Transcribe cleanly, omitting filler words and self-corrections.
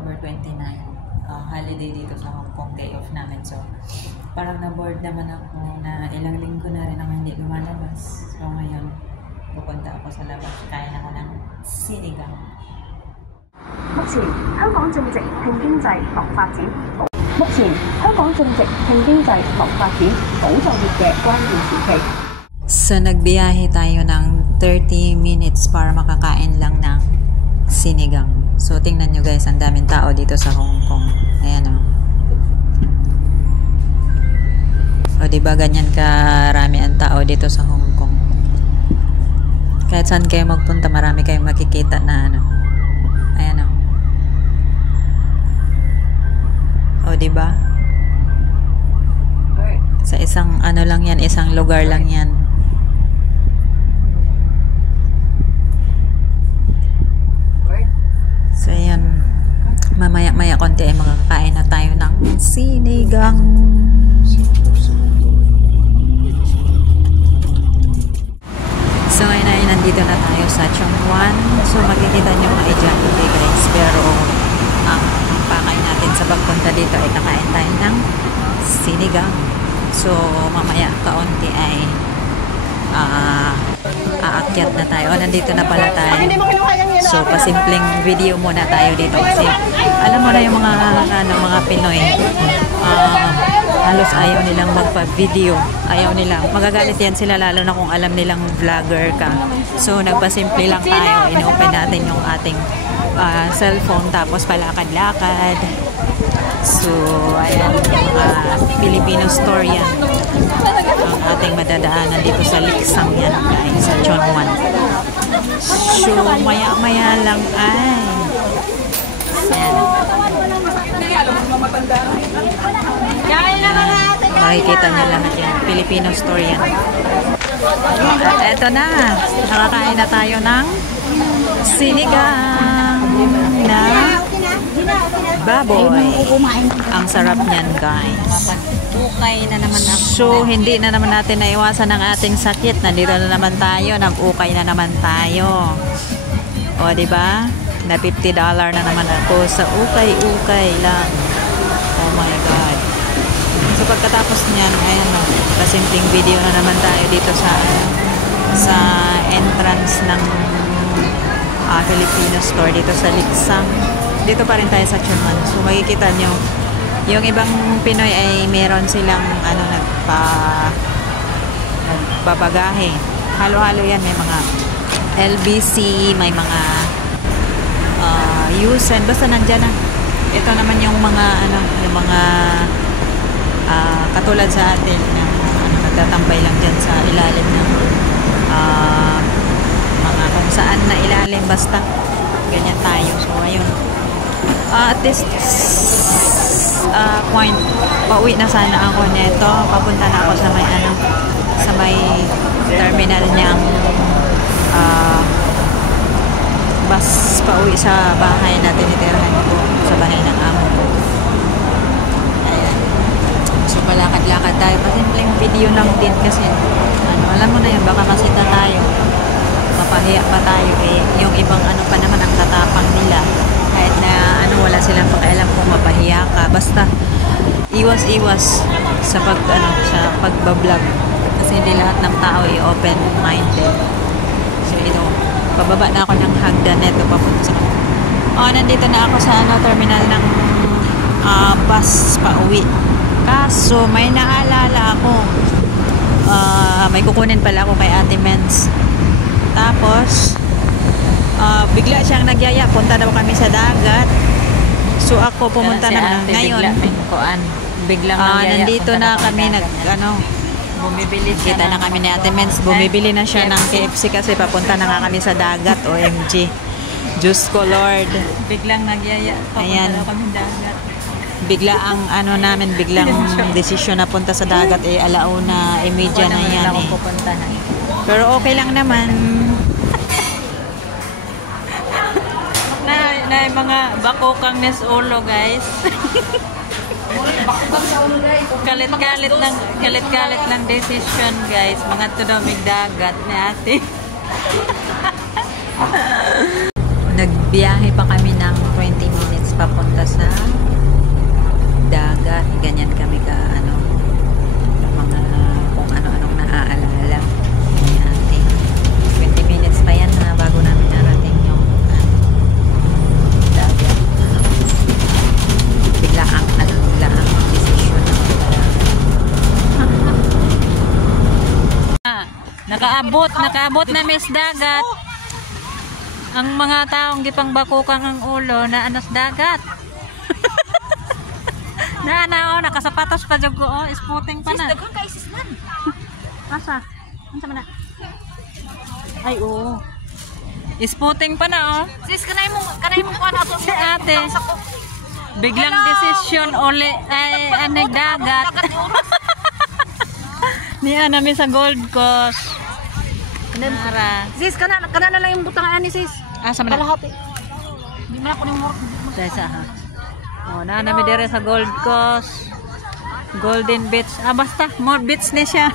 October 29. Holiday dito sa Hong Kong, day off namin. So, parang na-bored naman ako na ilang linggo na rin ako hindi lumalabas. So, ngayon, pupunta ako sa labas. Kain ako ng sinigang. 目前香港正值拼經濟同發展，目前香港正值拼經濟同發展保就業嘅關鍵時期。So, nagbiyahe tayo ng 30 minutes para makakain lang ng sinigang. So, tingnan nyo guys, ang daming tao dito sa Hong Kong. Ayan o. O, diba ganyan karami ang tao dito sa Hong Kong. Kahit saan kayo magpunta, marami kayong makikita na ano. Ayan o. O, diba? Sa isang ano lang yan, isang lugar lang yan. So, ayan. Mamaya-maya konti ay makakain na tayo ng sinigang. So, ngayon ay nandito na tayo sa Chongwan. So, makikita nyo mga idea guys. Pero, ang pakain natin sa pagpunta dito ay nakain tayo ng sinigang. So, mamaya kaunti ay aakyat na tayo. Nandito na pala tayo. So, pasimpleng video muna tayo dito kasi alam mo na yung mga Pinoy halos ayaw nilang magpa-video. Ayaw nilang. Magagalit yan sila lalo na kung alam nilang vlogger ka. So, nagpasimple lang tayo. In-open natin yung ating cellphone tapos palakad-lakad. So, ayan, mga Filipino store yan. Ang ating madadaanan dito sa Liksang yan, guys, sa Chongwan. So, maya-maya lang ay. Ayan. Makikita nyo lahat yan. Filipino store yan. At eto na. Nakakain na tayo ng sinigang na baboy. Ang sarap niyan, guys. Ukay na naman ako. So, hindi na naman natin naiwasan ang ating sakit. Nandito na naman tayo. Nag-ukay na naman tayo. O, diba? Na $50 na naman ako sa ukay-ukay lang. Oh my God. So, pagkatapos niyan, ayan o. Kasimpleng video na naman tayo dito sa entrance ng Filipino store dito sa Liksang. Dito pa rin tayo sa Chongwan. So, makikita nyo, yung ibang Pinoy ay meron silang nagpapagahe. Halo-halo yan. May mga LBC, may mga Yusen. Basta nandyan na. Ito naman yung mga yung mga katulad sa atin na nagtatambay lang dyan sa ilalim ng mga kung saan na ilalim. Basta ganyan tayo. So, ayun. At this point, pauwi na sana ako neto. Papunta na ako sa may terminal niyang bus pauwi sa bahay na tinitirahan ko, sa bahay ng amo ko. Ayan. So, palakad-lakad tayo. Pasimpleng video lang din kasi alam mo na yun, baka masita tayo. Mapahiya pa tayo eh. Yung ibang pa naman ang tatapang nila. Kahit na wala silang pakialam kung mapahiya ka. Basta iwas-iwas sa pagbablog. Kasi hindi lahat ng tao ay open-minded. So, ito, pababa na ako ng hagdan neto papunta sa nandito na ako sa terminal ng bus pauwi. Kaso, may naalala ako. May kukunin pala ako kay Ate Mens. Tapos, bigla siyang nagyaya, punta daw kami sa dagat. So ako pumunta na ngayon. Biglang nandito na kami bumibili siya. Kita na kami ni Ate Mens, bumibili na siya ng KFC kasi papunta na nga kami sa dagat. OMG. Diyos ko Lord. Biglang nagyaya, papunta daw kami dagat. Bigla ang namin, biglang desisyon na punta sa dagat alauna, media na yan eh. Pero okay lang naman. na mga bakokang nes ulo, guys. Kalit-kalit ng decision, guys. Mga tudomig dagat ni ate. Nagbiyahe pa kami ng 20 minutes papunta papunta sa dagat. Ganyan kami ka ano, mga kung ano-anong naaalala ni ate. 20 minutes pa yan na bago namin narating yung dagat. Biglaang decision ng nakaabot na Miss Dagat. Ang mga taong gipang bakukang ang ulo na anas dagat. Nakasapatos pa jud ko, isputing pa na. Daghang kay sis man. Asa? Unsa man na? Ay oo. Isputing pa na Sis kanay mo kuan ato Si ate. Biglang desisyon uli ay dagat. Niya namin sa Gold Coast. Nara. Sis kana na lang yung butang ani sis. Asa man na? Kalahati. Di man ako ning Sa ha. Na namin dire sa Gold Coast. Golden Beach. Basta more beach ni siya.